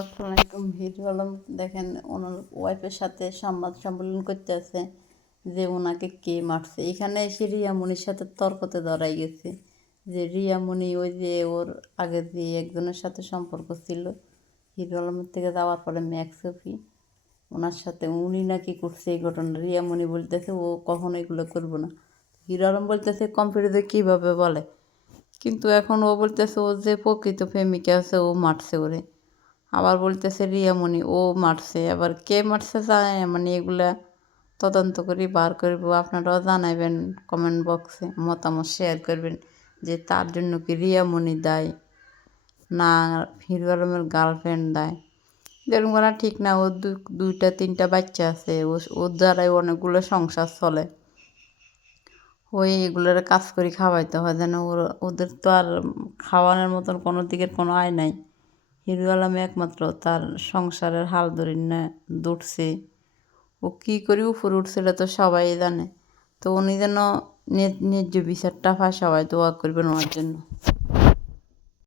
আসসালামাইকুম হিরু আলম দেখেন, ওনার ওয়াইফের সাথে সংবাদ সম্মেলন করতে আছে যে ওনাকে কে মারছে। এখানে এসে রিয়ামণির সাথে তর্কতে ধরাই গেছে যে রিয়ামণি ওই যে ওর আগে যে একজনের সাথে সম্পর্ক ছিল হিরু আলমের থেকে যাওয়ার পরে ম্যাক্সফি ওনার সাথে উনি নাকি করছে এই ঘটনা রিয়ামণি বলতেছে, ও কখনো এগুলো করব না। হিরো আলম বলতেছে, কম্পিউটারে কীভাবে বলে? কিন্তু এখন ও বলতেছে, ও যে প্রকৃত প্রেমিকা আছে, ও মারছে ওরে। আবার বলতেছে রিয়ামণি, ও মারছে। আবার কে মারছে জানে মানে এগুলা তদন্ত করে বার করব। আপনারাও জানাবেন কমেন্ট বক্সে মতামত শেয়ার করবেন যে তার জন্য কি রিয়ামণি দেয় না হিরো আলমের গার্লফ্রেন্ড দেয়। যেরকম করা ঠিক না ওর দুইটা, তিনটা বাচ্চা আছে, ও- ওর দ্বারাই অনেকগুলো সংসার চলে। ওই এগুলোর কাজ করে খাওয়াইতে হয়, যেন ওদের তো আর খাওয়ানোর মতন কোনো দিকের কোনো আয় নাই। হিরো আলম একমাত্র তার সংসারের হাল ধরে না দৌড়ছে ও কী করে উপরে উঠছে এটা তো সবাই জানে। তো উনি যেন ন্যায্য বিচারটা পায় সবাই দোয়া করবেন ওনার জন্য।